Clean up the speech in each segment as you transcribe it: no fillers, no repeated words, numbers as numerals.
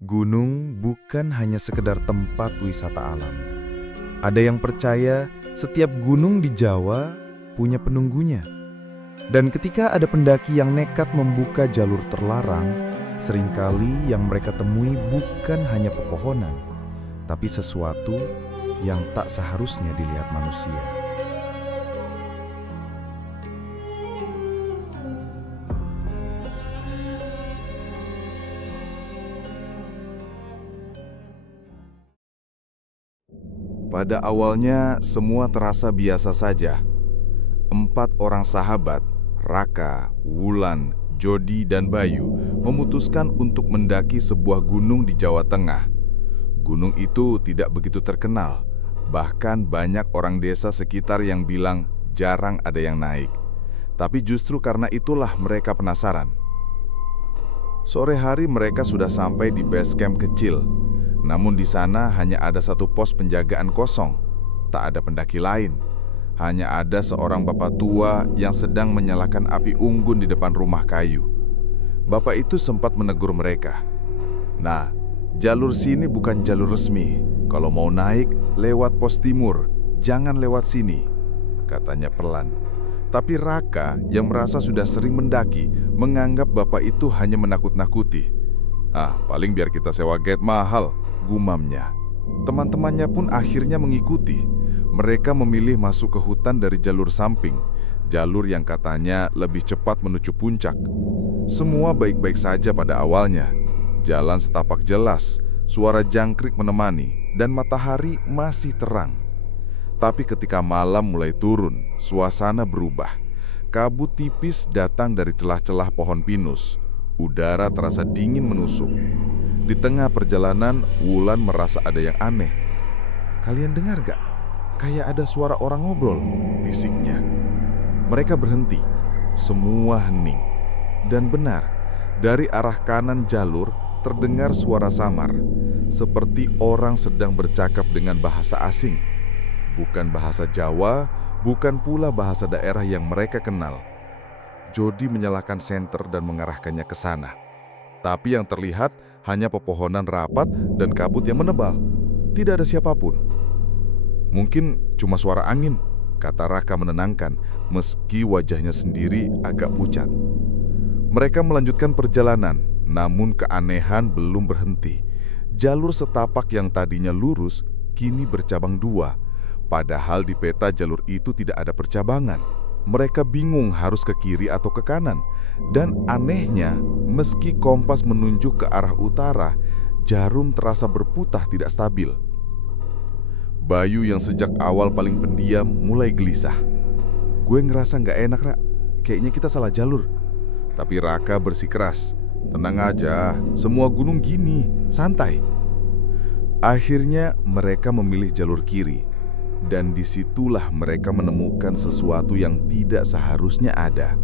Gunung bukan hanya sekedar tempat wisata alam. Ada yang percaya setiap gunung di Jawa punya penunggunya. Dan ketika ada pendaki yang nekat membuka jalur terlarang, seringkali yang mereka temui bukan hanya pepohonan, tapi sesuatu yang tak seharusnya dilihat manusia. Pada awalnya, semua terasa biasa saja. 4 orang sahabat, Raka, Wulan, Jody, dan Bayu, memutuskan untuk mendaki sebuah gunung di Jawa Tengah. Gunung itu tidak begitu terkenal, bahkan banyak orang desa sekitar yang bilang jarang ada yang naik. Tapi justru karena itulah mereka penasaran. Sore hari mereka sudah sampai di base camp kecil. Namun di sana hanya ada satu pos penjagaan kosong. Tak ada pendaki lain. Hanya ada seorang bapak tua yang sedang menyalakan api unggun di depan rumah kayu. Bapak itu sempat menegur mereka. "Nah, jalur sini bukan jalur resmi. Kalau mau naik, lewat pos timur. Jangan lewat sini," katanya pelan. Tapi Raka yang merasa sudah sering mendaki menganggap bapak itu hanya menakut-nakuti. Paling biar kita sewa guide mahal," gumamnya. Teman-temannya pun akhirnya mengikuti. Mereka memilih masuk ke hutan dari jalur samping, jalur yang katanya lebih cepat menuju puncak. Semua baik-baik saja pada awalnya. Jalan setapak jelas, suara jangkrik menemani, dan matahari masih terang. Tapi ketika malam mulai turun, suasana berubah. Kabut tipis datang dari celah-celah pohon pinus. Udara terasa dingin menusuk. Di tengah perjalanan, Wulan merasa ada yang aneh. "Kalian dengar gak? Kayak ada suara orang ngobrol," bisiknya. Mereka berhenti. Semua hening. Dan benar, dari arah kanan jalur terdengar suara samar. Seperti orang sedang bercakap dengan bahasa asing. Bukan bahasa Jawa, bukan pula bahasa daerah yang mereka kenal. Jody menyalakan senter dan mengarahkannya ke sana. Tapi yang terlihat hanya pepohonan rapat dan kabut yang menebal. Tidak ada siapapun. "Mungkin cuma suara angin," kata Raka menenangkan, meski wajahnya sendiri agak pucat. Mereka melanjutkan perjalanan, namun keanehan belum berhenti. Jalur setapak yang tadinya lurus, kini bercabang 2. Padahal di peta jalur itu tidak ada percabangan. Mereka bingung harus ke kiri atau ke kanan. Dan anehnya, meski kompas menunjuk ke arah utara, jarum terasa berputar tidak stabil. Bayu yang sejak awal paling pendiam mulai gelisah. "Gue ngerasa gak enak, Ra. Kayaknya kita salah jalur." Tapi Raka bersikeras. "Tenang aja, semua gunung gini, santai." Akhirnya mereka memilih jalur kiri. Dan disitulah mereka menemukan sesuatu yang tidak seharusnya ada.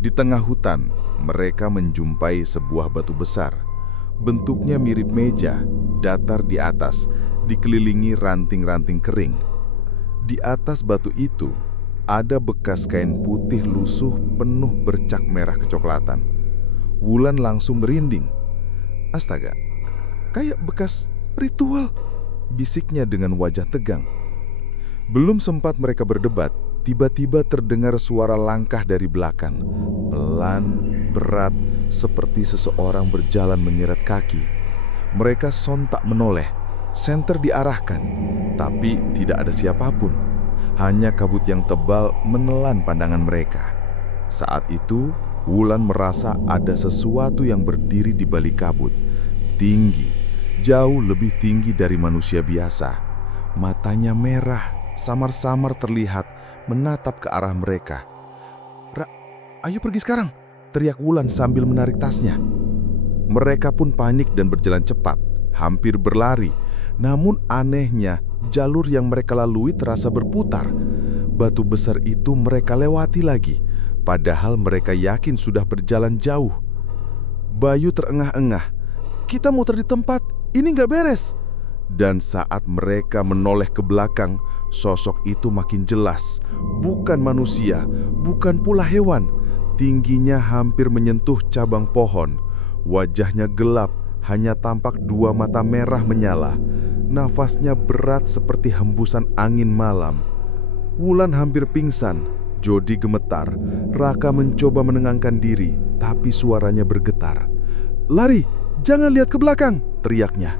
Di tengah hutan, mereka menjumpai sebuah batu besar. Bentuknya mirip meja, datar di atas, dikelilingi ranting-ranting kering. Di atas batu itu, ada bekas kain putih lusuh penuh bercak merah kecoklatan. Wulan langsung merinding. "Astaga, kayak bekas ritual," bisiknya dengan wajah tegang. Belum sempat mereka berdebat, tiba-tiba terdengar suara langkah dari belakang. Pelan, berat, seperti seseorang berjalan menyeret kaki. Mereka sontak menoleh, senter diarahkan, tapi tidak ada siapapun. Hanya kabut yang tebal menelan pandangan mereka. Saat itu, Wulan merasa ada sesuatu yang berdiri di balik kabut. Tinggi, jauh lebih tinggi dari manusia biasa. Matanya merah, samar-samar terlihat menatap ke arah mereka. "Ra, ayo pergi sekarang," teriak Wulan sambil menarik tasnya. Mereka pun panik dan berjalan cepat, hampir berlari. Namun anehnya, jalur yang mereka lalui terasa berputar. Batu besar itu mereka lewati lagi, padahal mereka yakin sudah berjalan jauh. Bayu terengah-engah. "Kita muter di tempat, ini gak beres." Dan saat mereka menoleh ke belakang, sosok itu makin jelas. Bukan manusia, bukan pula hewan. Tingginya hampir menyentuh cabang pohon. Wajahnya gelap, hanya tampak dua mata merah menyala. Nafasnya berat seperti hembusan angin malam. Wulan hampir pingsan, Jody gemetar. Raka mencoba menenangkan diri, tapi suaranya bergetar. "Lari, jangan lihat ke belakang!" teriaknya.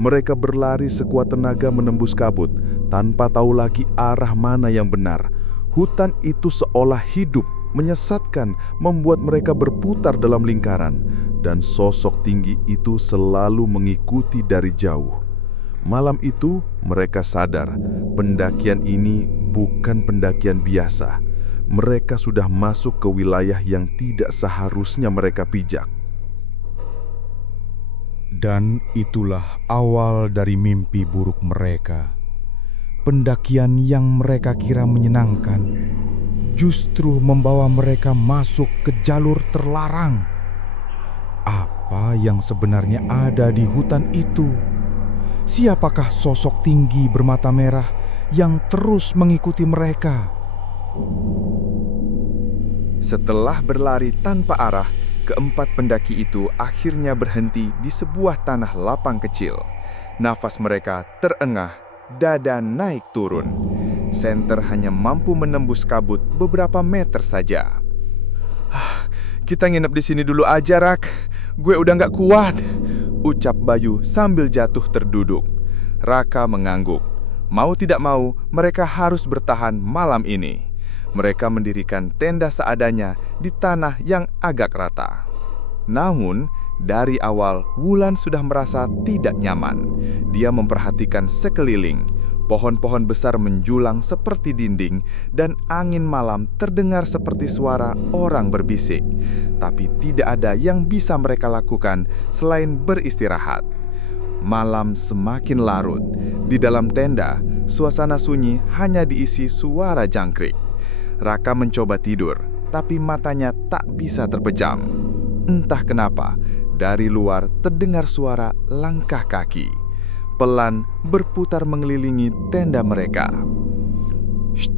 Mereka berlari sekuat tenaga menembus kabut, tanpa tahu lagi arah mana yang benar. Hutan itu seolah hidup, menyesatkan, membuat mereka berputar dalam lingkaran. Dan sosok tinggi itu selalu mengikuti dari jauh. Malam itu mereka sadar, pendakian ini bukan pendakian biasa. Mereka sudah masuk ke wilayah yang tidak seharusnya mereka pijak. Dan itulah awal dari mimpi buruk mereka. Pendakian yang mereka kira menyenangkan justru membawa mereka masuk ke jalur terlarang. Apa yang sebenarnya ada di hutan itu? Siapakah sosok tinggi bermata merah yang terus mengikuti mereka? Setelah berlari tanpa arah, keempat pendaki itu akhirnya berhenti di sebuah tanah lapang kecil. Nafas mereka terengah, dada naik turun. Senter hanya mampu menembus kabut beberapa meter saja. "Kita nginep di sini dulu aja, Rak. Gue udah gak kuat," ucap Bayu sambil jatuh terduduk. Raka mengangguk. Mau tidak mau, mereka harus bertahan malam ini. Mereka mendirikan tenda seadanya di tanah yang agak rata. Namun, dari awal Wulan sudah merasa tidak nyaman. Dia memperhatikan sekeliling. Pohon-pohon besar menjulang seperti dinding dan angin malam terdengar seperti suara orang berbisik. Tapi tidak ada yang bisa mereka lakukan selain beristirahat. Malam semakin larut. Di dalam tenda, suasana sunyi hanya diisi suara jangkrik. Raka mencoba tidur, tapi matanya tak bisa terpejam. Entah kenapa, dari luar terdengar suara langkah kaki. Pelan berputar mengelilingi tenda mereka. "Shh,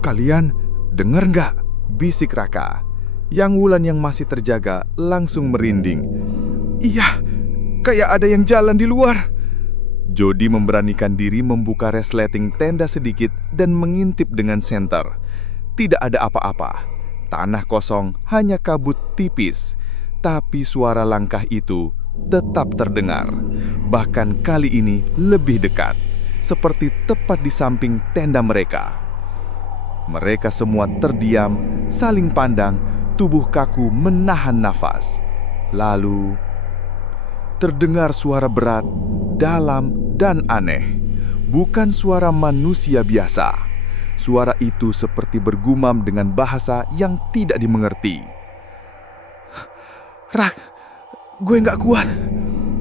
kalian dengar nggak?" bisik Raka. Yang Wulan yang masih terjaga langsung merinding. "Iya, kayak ada yang jalan di luar." Jody memberanikan diri membuka resleting tenda sedikit dan mengintip dengan senter. Tidak ada apa-apa. Tanah kosong, hanya kabut tipis. Tapi suara langkah itu tetap terdengar. Bahkan kali ini lebih dekat, seperti tepat di samping tenda mereka. Mereka semua terdiam, saling pandang, tubuh kaku menahan nafas. Lalu terdengar suara berat, dalam, dan aneh. Bukan suara manusia biasa. Suara itu seperti bergumam dengan bahasa yang tidak dimengerti. "Rak, gue gak kuat."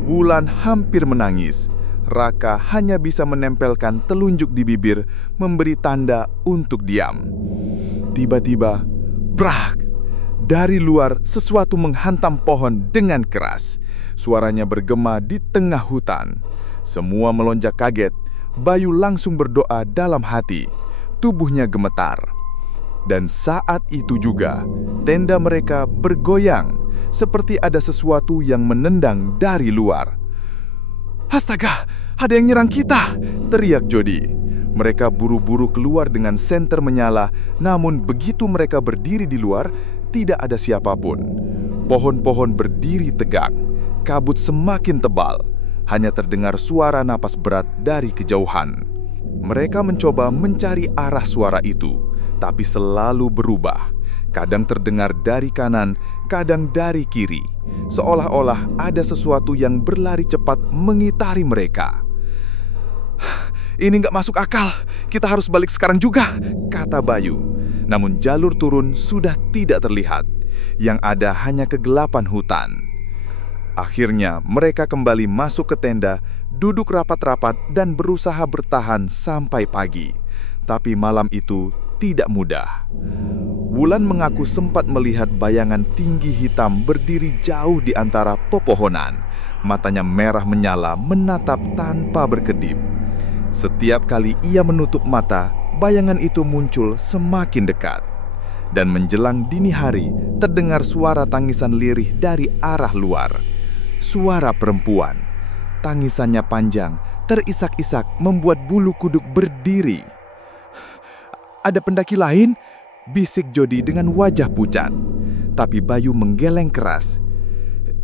Wulan hampir menangis. Raka hanya bisa menempelkan telunjuk di bibir, memberi tanda untuk diam. Tiba-tiba, brak! Dari luar sesuatu menghantam pohon dengan keras. Suaranya bergema di tengah hutan. Semua melonjak kaget. Bayu langsung berdoa dalam hati. Tubuhnya gemetar. Dan saat itu juga, tenda mereka bergoyang, seperti ada sesuatu yang menendang dari luar. "Astaga, ada yang nyerang kita!" teriak Jody. Mereka buru-buru keluar dengan senter menyala, namun begitu mereka berdiri di luar, tidak ada siapapun. Pohon-pohon berdiri tegak, kabut semakin tebal, hanya terdengar suara napas berat dari kejauhan. Mereka mencoba mencari arah suara itu, tapi selalu berubah. Kadang terdengar dari kanan, kadang dari kiri. Seolah-olah ada sesuatu yang berlari cepat mengitari mereka. "Ini nggak masuk akal, kita harus balik sekarang juga," kata Bayu. Namun jalur turun sudah tidak terlihat. Yang ada hanya kegelapan hutan. Akhirnya mereka kembali masuk ke tenda, duduk rapat-rapat dan berusaha bertahan sampai pagi. Tapi malam itu tidak mudah. Wulan mengaku sempat melihat bayangan tinggi hitam berdiri jauh di antara pepohonan. Matanya merah menyala menatap tanpa berkedip. Setiap kali ia menutup mata, bayangan itu muncul semakin dekat. Dan menjelang dini hari, terdengar suara tangisan lirih dari arah luar. suara perempuan. Tangisannya panjang, terisak-isak membuat bulu kuduk berdiri. "Ada pendaki lain?" bisik Jody dengan wajah pucat. Tapi Bayu menggeleng keras.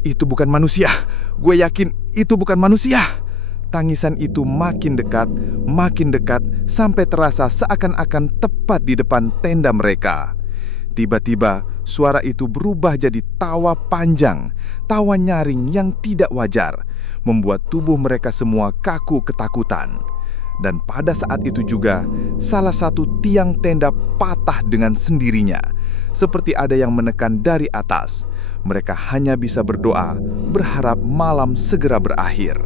"Itu bukan manusia. Gue yakin itu bukan manusia." Tangisan itu makin dekat sampai terasa seakan-akan tepat di depan tenda mereka. Tiba-tiba suara itu berubah jadi tawa panjang, tawa nyaring yang tidak wajar, membuat tubuh mereka semua kaku ketakutan. Dan pada saat itu juga, salah satu tiang tenda patah dengan sendirinya, seperti ada yang menekan dari atas. Mereka hanya bisa berdoa, berharap malam segera berakhir.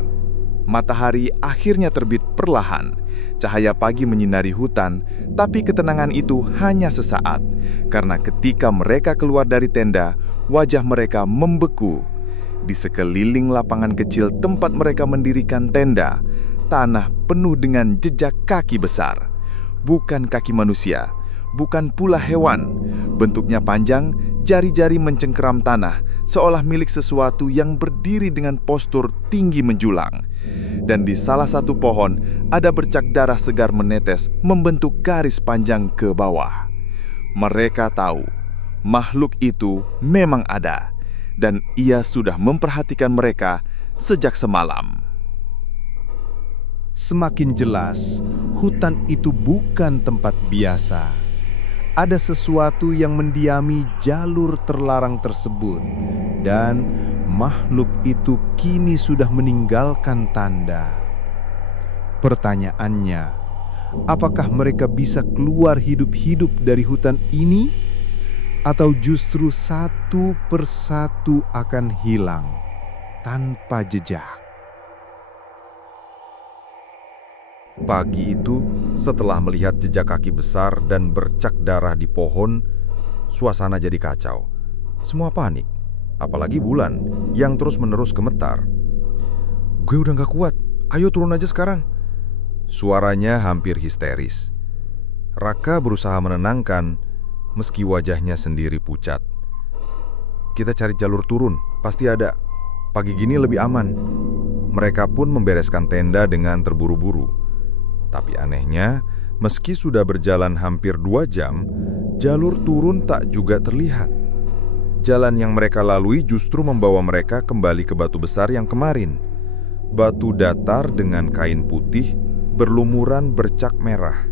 Matahari akhirnya terbit perlahan. Cahaya pagi menyinari hutan, tapi ketenangan itu hanya sesaat. Karena ketika mereka keluar dari tenda, wajah mereka membeku. Di sekeliling lapangan kecil tempat mereka mendirikan tenda, tanah penuh dengan jejak kaki besar. Bukan kaki manusia, bukan pula hewan. Bentuknya panjang, jari-jari mencengkeram tanah, seolah milik sesuatu yang berdiri dengan postur tinggi menjulang. Dan di salah satu pohon, ada bercak darah segar menetes membentuk garis panjang ke bawah. Mereka tahu, makhluk itu memang ada, dan ia sudah memperhatikan mereka sejak semalam. Semakin jelas, hutan itu bukan tempat biasa. Ada sesuatu yang mendiami jalur terlarang tersebut, dan makhluk itu kini sudah meninggalkan tanda. Pertanyaannya, apakah mereka bisa keluar hidup-hidup dari hutan ini? Atau justru satu persatu akan hilang tanpa jejak? Pagi itu, setelah melihat jejak kaki besar dan bercak darah di pohon, suasana jadi kacau. Semua panik, apalagi Wulan yang terus-menerus gemetar. "Gue udah gak kuat, ayo turun aja sekarang." Suaranya hampir histeris. Raka berusaha menenangkan, meski wajahnya sendiri pucat. "Kita cari jalur turun, pasti ada. Pagi gini lebih aman." Mereka pun membereskan tenda dengan terburu-buru. Tapi anehnya, meski sudah berjalan hampir 2 jam, jalur turun tak juga terlihat. Jalan yang mereka lalui justru membawa mereka kembali ke batu besar yang kemarin. Batu datar dengan kain putih berlumuran bercak merah.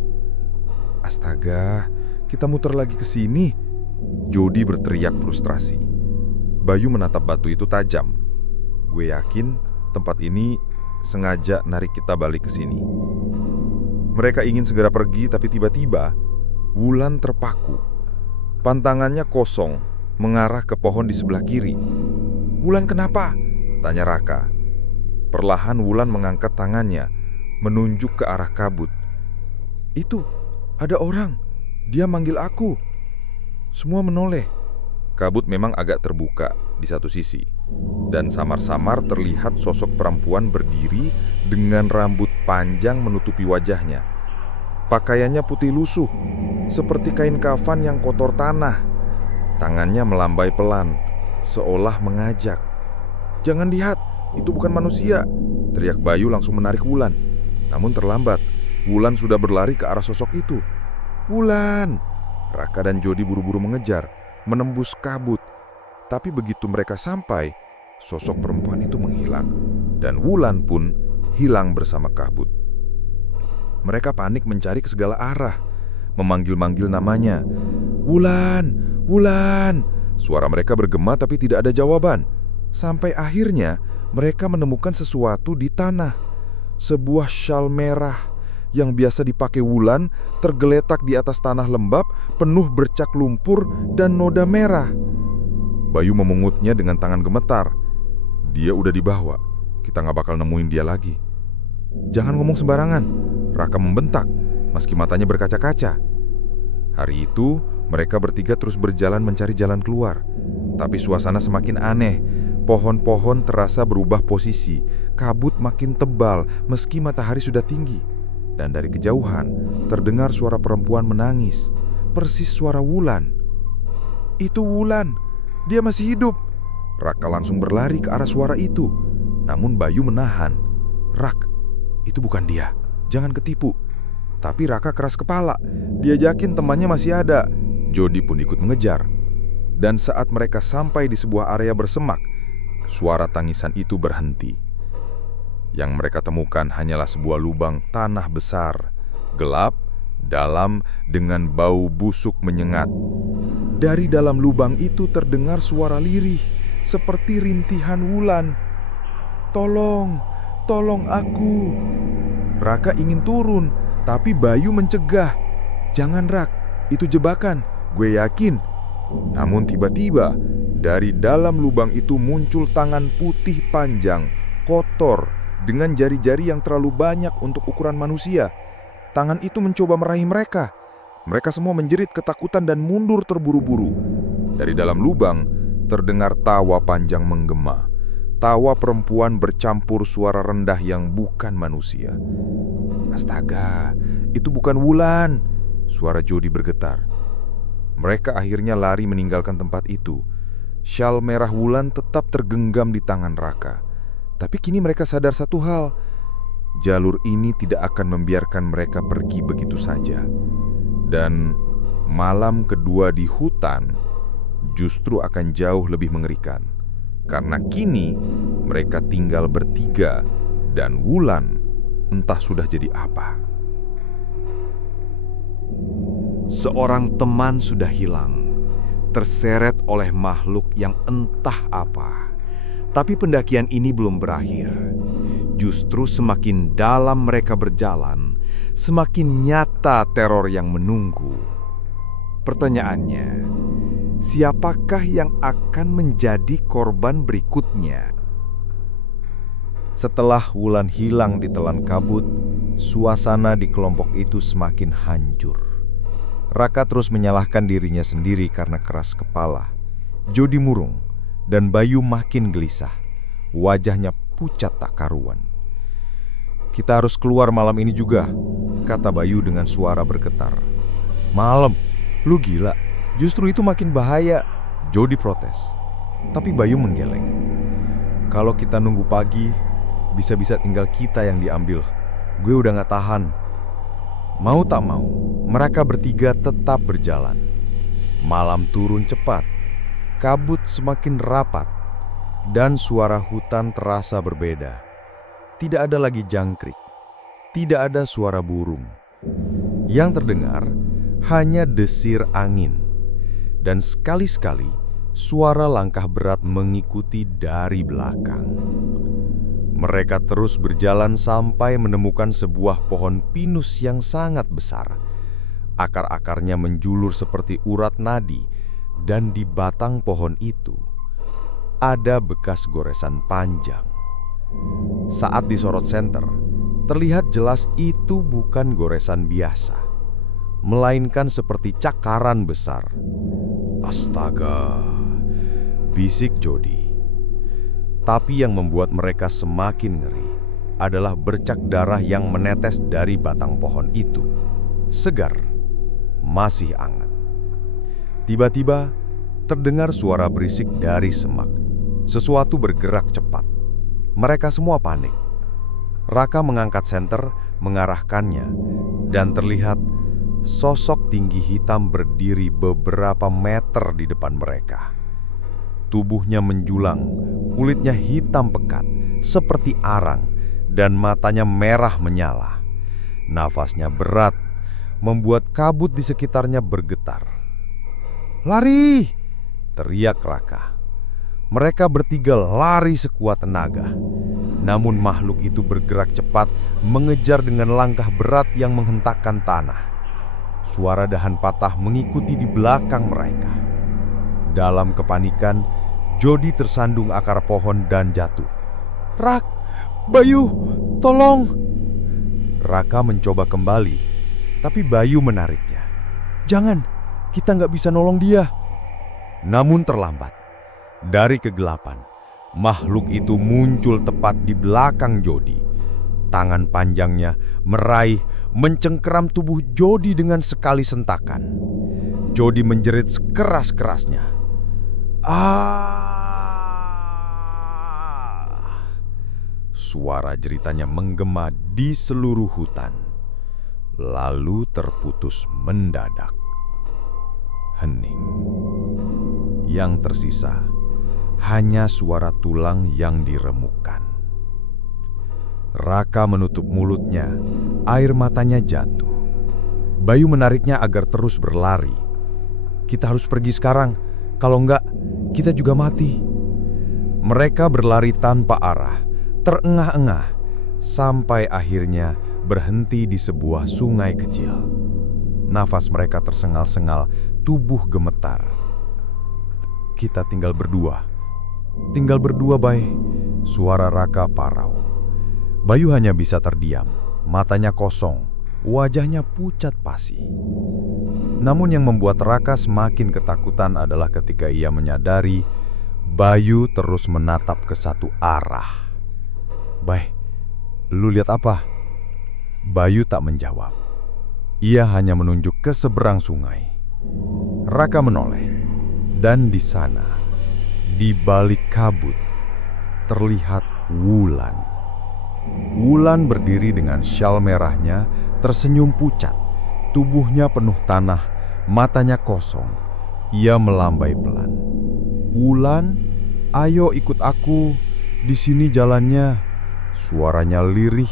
"Astaga, kita muter lagi ke sini." Jody berteriak frustrasi. Bayu menatap batu itu tajam. "Gue yakin tempat ini sengaja narik kita balik ke sini." Mereka ingin segera pergi, tapi tiba-tiba Wulan terpaku. Pantangannya kosong, mengarah ke pohon di sebelah kiri. "Wulan, kenapa?" tanya Raka. Perlahan Wulan mengangkat tangannya, menunjuk ke arah kabut. "Itu, ada orang. Dia manggil aku." Semua menoleh. Kabut memang agak terbuka di satu sisi, dan samar-samar terlihat sosok perempuan berdiri dengan rambut panjang menutupi wajahnya. Pakaiannya putih lusuh, seperti kain kafan yang kotor tanah. Tangannya melambai pelan, seolah mengajak. "Jangan lihat, itu bukan manusia," teriak Bayu langsung menarik Wulan. Namun terlambat, Wulan sudah berlari ke arah sosok itu. "Wulan!" Raka dan Jody buru-buru mengejar, menembus kabut. Tapi begitu mereka sampai, sosok perempuan itu menghilang, dan Wulan pun hilang bersama kabut. Mereka panik mencari ke segala arah, memanggil-manggil namanya. "Wulan! Wulan!" Suara mereka bergema tapi tidak ada jawaban. Sampai akhirnya mereka menemukan sesuatu di tanah. Sebuah syal merah yang biasa dipakai Wulan tergeletak di atas tanah lembab penuh bercak lumpur dan noda merah. Bayu memungutnya dengan tangan gemetar. "Dia udah dibawa, kita gak bakal nemuin dia lagi." "Jangan ngomong sembarangan," Raka membentak, meski matanya berkaca-kaca. Hari itu, mereka bertiga terus berjalan mencari jalan keluar. Tapi suasana semakin aneh. Pohon-pohon terasa berubah posisi, kabut makin tebal meski matahari sudah tinggi. Dan dari kejauhan, terdengar suara perempuan menangis, persis suara Wulan. "Itu Wulan, dia masih hidup!" Raka langsung berlari ke arah suara itu. Namun Bayu menahan. "Rak, itu bukan dia. Jangan ketipu." Tapi Raka keras kepala. Dia yakin temannya masih ada. Jody pun ikut mengejar. Dan saat mereka sampai di sebuah area bersemak, suara tangisan itu berhenti. Yang mereka temukan hanyalah sebuah lubang tanah besar, gelap, dalam, dengan bau busuk menyengat. Dari dalam lubang itu terdengar suara lirih, seperti rintihan wulan. "Tolong, tolong aku." Raka ingin turun, tapi Bayu mencegah. "Jangan, Rak, itu jebakan, gue yakin." Namun tiba-tiba, dari dalam lubang itu muncul tangan putih panjang, kotor, dengan jari-jari yang terlalu banyak untuk ukuran manusia. Tangan itu mencoba meraih mereka. Mereka semua menjerit ketakutan dan mundur terburu-buru. Dari dalam lubang, terdengar tawa panjang menggema. Tawa perempuan bercampur suara rendah yang bukan manusia. "Astaga, itu bukan Wulan!" Suara Jody bergetar. Mereka akhirnya lari meninggalkan tempat itu. Syal merah Wulan tetap tergenggam di tangan Raka. Tapi kini mereka sadar satu hal. Jalur ini tidak akan membiarkan mereka pergi begitu saja. Dan malam kedua di hutan justru akan jauh lebih mengerikan. Karena kini mereka tinggal bertiga dan Wulan entah sudah jadi apa. Seorang teman sudah hilang, terseret oleh makhluk yang entah apa. Tapi pendakian ini belum berakhir. Justru semakin dalam mereka berjalan, semakin nyata teror yang menunggu. Pertanyaannya, siapakah yang akan menjadi korban berikutnya? Setelah Wulan hilang ditelan kabut, suasana di kelompok itu semakin hancur. Raka terus menyalahkan dirinya sendiri karena keras kepala. Jody murung dan Bayu makin gelisah. Wajahnya pucat tak karuan. "Kita harus keluar malam ini juga," kata Bayu dengan suara bergetar. "Malam? Lu gila, justru itu makin bahaya," Jody protes. Tapi Bayu menggeleng. "Kalau kita nunggu pagi, bisa-bisa tinggal kita yang diambil. Gue udah gak tahan." Mau tak mau, mereka bertiga tetap berjalan. Malam turun cepat, kabut semakin rapat, dan suara hutan terasa berbeda. Tidak ada lagi jangkrik, tidak ada suara burung. Yang terdengar hanya desir angin, dan sekali-sekali suara langkah berat mengikuti dari belakang. Mereka terus berjalan sampai menemukan sebuah pohon pinus yang sangat besar. Akar-akarnya menjulur seperti urat nadi, dan di batang pohon itu ada bekas goresan panjang. Saat disorot senter, terlihat jelas itu bukan goresan biasa, melainkan seperti cakaran besar. "Astaga," bisik Jody. Tapi yang membuat mereka semakin ngeri adalah bercak darah yang menetes dari batang pohon itu. Segar, masih hangat. Tiba-tiba terdengar suara berisik dari semak. Sesuatu bergerak cepat. Mereka semua panik. Raka mengangkat senter, mengarahkannya, dan terlihat sosok tinggi hitam berdiri beberapa meter di depan mereka. Tubuhnya menjulang, kulitnya hitam pekat, seperti arang, dan matanya merah menyala. Nafasnya berat, membuat kabut di sekitarnya bergetar. "Lari!" teriak Raka. Mereka bertiga lari sekuat tenaga. Namun makhluk itu bergerak cepat, mengejar dengan langkah berat yang menghentakkan tanah. Suara dahan patah mengikuti di belakang mereka. Dalam kepanikan, Jody tersandung akar pohon dan jatuh. "Rak, Bayu, tolong!" Raka mencoba kembali, tapi Bayu menariknya. "Jangan, kita nggak bisa nolong dia." Namun terlambat. Dari kegelapan, makhluk itu muncul tepat di belakang Jody. Tangan panjangnya meraih, mencengkeram tubuh Jody dengan sekali sentakan. Jody menjerit sekeras-kerasnya. "Ah!" Suara jeritanya menggema di seluruh hutan, lalu terputus mendadak. Hening. Yang tersisa hanya suara tulang yang diremukkan. Raka menutup mulutnya, air matanya jatuh. Bayu menariknya agar terus berlari. "Kita harus pergi sekarang, kalau enggak kita juga mati." Mereka berlari tanpa arah, terengah-engah, sampai akhirnya berhenti di sebuah sungai kecil. Nafas mereka tersengal-sengal, tubuh gemetar. "Kita tinggal berdua, Bay," suara Raka parau. Bayu hanya bisa terdiam, matanya kosong, wajahnya pucat pasi. Namun yang membuat Raka semakin ketakutan adalah ketika ia menyadari Bayu terus menatap ke satu arah. "Bay, lu lihat apa?" Bayu tak menjawab. Ia hanya menunjuk ke seberang sungai. Raka menoleh, dan di sana, di balik kabut, terlihat Wulan. Wulan berdiri dengan syal merahnya, tersenyum pucat, tubuhnya penuh tanah, matanya kosong. Ia melambai pelan. "Wulan, ayo ikut aku, di sini jalannya." Suaranya lirih,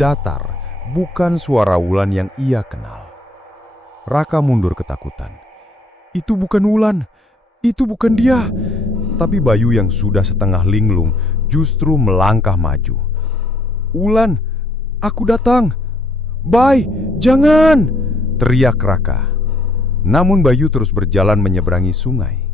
datar, bukan suara Wulan yang ia kenal. Raka mundur ketakutan. "Itu bukan Wulan, itu bukan dia." Tapi Bayu yang sudah setengah linglung justru melangkah maju. "Wulan, aku datang. Bay, jangan!" teriak Raka. Namun Bayu terus berjalan menyeberangi sungai.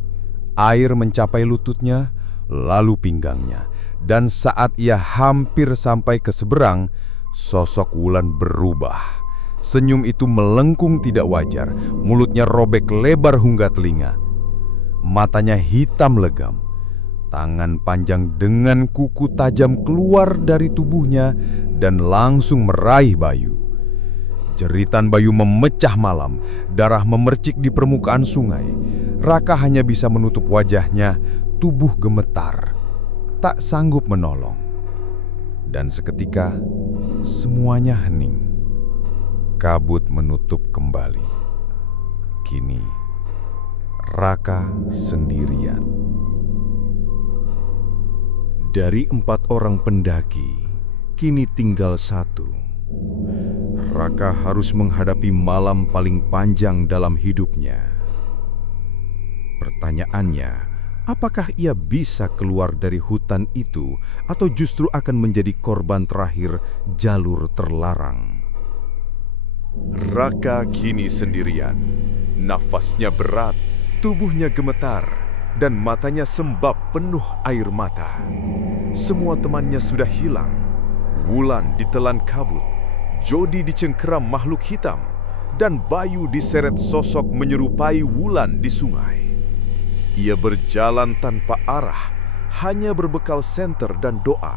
Air mencapai lututnya, lalu pinggangnya. Dan saat ia hampir sampai ke seberang, sosok Wulan berubah. Senyum itu melengkung tidak wajar, mulutnya robek lebar hingga telinga. Matanya hitam legam. Tangan panjang dengan kuku tajam keluar dari tubuhnya dan langsung meraih Bayu. Jeritan Bayu memecah malam, darah memercik di permukaan sungai. Raka hanya bisa menutup wajahnya, tubuh gemetar, tak sanggup menolong. Dan seketika, semuanya hening. Kabut menutup kembali. Kini, Raka sendirian. Dari 4 orang pendaki, kini tinggal 1. Raka harus menghadapi malam paling panjang dalam hidupnya. Pertanyaannya, apakah ia bisa keluar dari hutan itu atau justru akan menjadi korban terakhir jalur terlarang? Raka kini sendirian. Nafasnya berat, tubuhnya gemetar, dan matanya sembab penuh air mata. Semua temannya sudah hilang. Wulan ditelan kabut, Jodi dicengkeram makhluk hitam, dan Bayu diseret sosok menyerupai Wulan di sungai. Ia berjalan tanpa arah, hanya berbekal senter dan doa.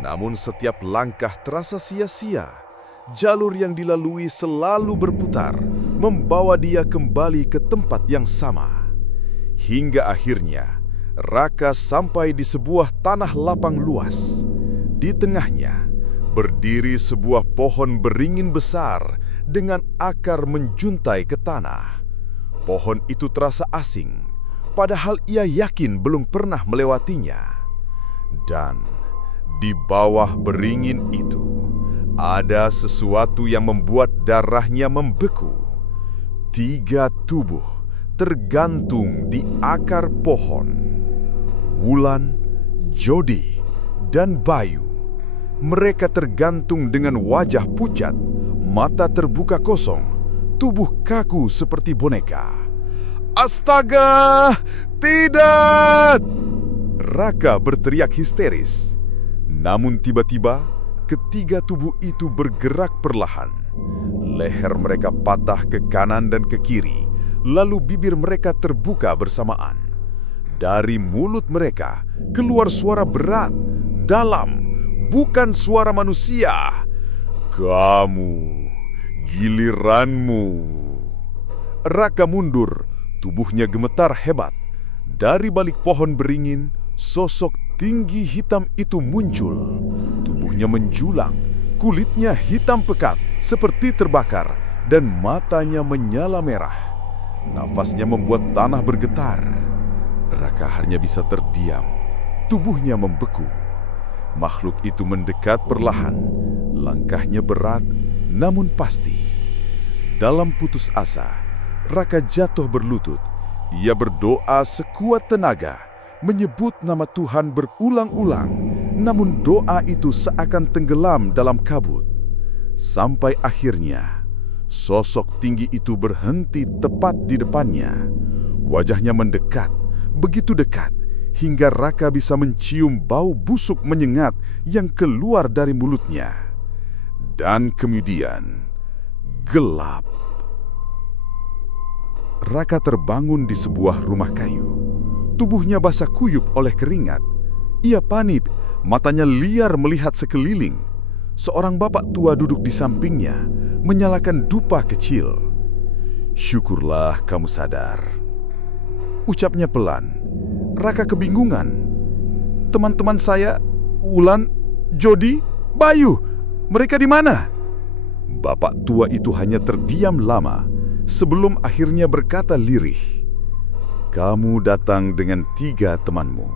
Namun setiap langkah terasa sia-sia. Jalur yang dilalui selalu berputar, membawa dia kembali ke tempat yang sama. Hingga akhirnya, Raka sampai di sebuah tanah lapang luas. Di tengahnya, berdiri sebuah pohon beringin besar dengan akar menjuntai ke tanah. Pohon itu terasa asing, padahal ia yakin belum pernah melewatinya. Dan di bawah beringin itu, ada sesuatu yang membuat darahnya membeku. 3 tubuh tergantung di akar pohon. Wulan, Jodi, dan Bayu. Mereka tergantung dengan wajah pucat, mata terbuka kosong, tubuh kaku seperti boneka. "Astaga, tidak!" Raka berteriak histeris. Namun tiba-tiba, ketiga tubuh itu bergerak perlahan. Leher mereka patah ke kanan dan ke kiri, lalu bibir mereka terbuka bersamaan. Dari mulut mereka keluar suara berat, dalam, bukan suara manusia. "Kamu, giliranmu." Raka mundur, tubuhnya gemetar hebat. Dari balik pohon beringin, sosok tinggi hitam itu muncul. Tubuhnya menjulang, kulitnya hitam pekat seperti terbakar dan matanya menyala merah. Nafasnya membuat tanah bergetar. Raka hanya bisa terdiam, tubuhnya membeku. Makhluk itu mendekat perlahan, langkahnya berat namun pasti. Dalam putus asa, Raka jatuh berlutut. Ia berdoa sekuat tenaga, menyebut nama Tuhan berulang-ulang, namun doa itu seakan tenggelam dalam kabut. Sampai akhirnya, sosok tinggi itu berhenti tepat di depannya. Wajahnya mendekat, begitu dekat, hingga Raka bisa mencium bau busuk menyengat yang keluar dari mulutnya. Dan kemudian, gelap. Raka terbangun di sebuah rumah kayu. Tubuhnya basah kuyup oleh keringat. Ia panik, matanya liar melihat sekeliling. Seorang bapak tua duduk di sampingnya, menyalakan dupa kecil. "Syukurlah kamu sadar," ucapnya pelan. Raka kebingungan. "Teman-teman saya, Wulan, Jody, Bayu, mereka di mana?" Bapak tua itu hanya terdiam lama sebelum akhirnya berkata lirih, "Kamu datang dengan 3 temanmu,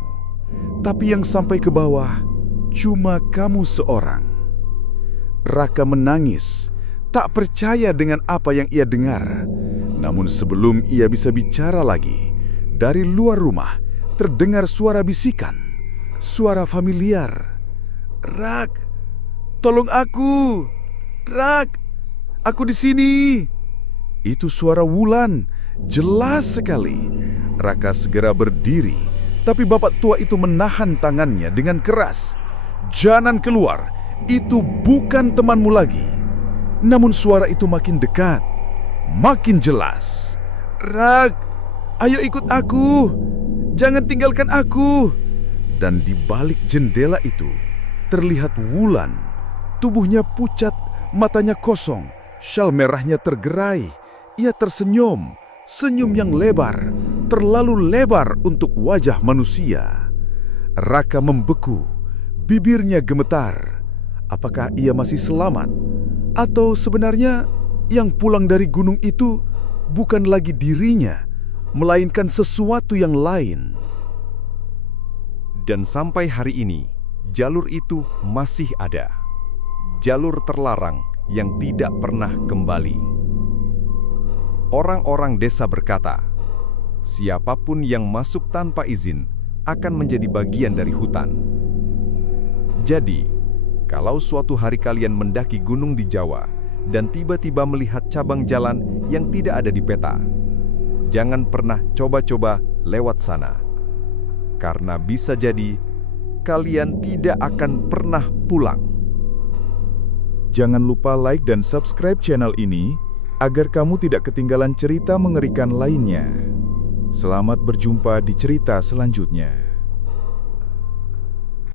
tapi yang sampai ke bawah cuma kamu seorang." Raka menangis, tak percaya dengan apa yang ia dengar. Namun sebelum ia bisa bicara lagi, dari luar rumah terdengar suara bisikan, suara familiar. "Rak, tolong aku! Rak, aku di sini!" Itu suara Wulan, jelas sekali. Raka segera berdiri, tapi bapak tua itu menahan tangannya dengan keras. "Jangan keluar, itu bukan temanmu lagi." Namun suara itu makin dekat, makin jelas. "Rak, ayo ikut aku, jangan tinggalkan aku." Dan di balik jendela itu terlihat Wulan. Tubuhnya pucat, matanya kosong, syal merahnya tergerai. Ia tersenyum, senyum yang lebar, terlalu lebar untuk wajah manusia. Raka membeku, bibirnya gemetar. Apakah ia masih selamat? Atau sebenarnya yang pulang dari gunung itu bukan lagi dirinya, melainkan sesuatu yang lain? Dan sampai hari ini, jalur itu masih ada. Jalur terlarang yang tidak pernah kembali. Orang-orang desa berkata, siapapun yang masuk tanpa izin akan menjadi bagian dari hutan. Jadi, kalau suatu hari kalian mendaki gunung di Jawa dan tiba-tiba melihat cabang jalan yang tidak ada di peta, jangan pernah coba-coba lewat sana. Karena bisa jadi kalian tidak akan pernah pulang. Jangan lupa like dan subscribe channel ini agar kamu tidak ketinggalan cerita mengerikan lainnya. Selamat berjumpa di cerita selanjutnya.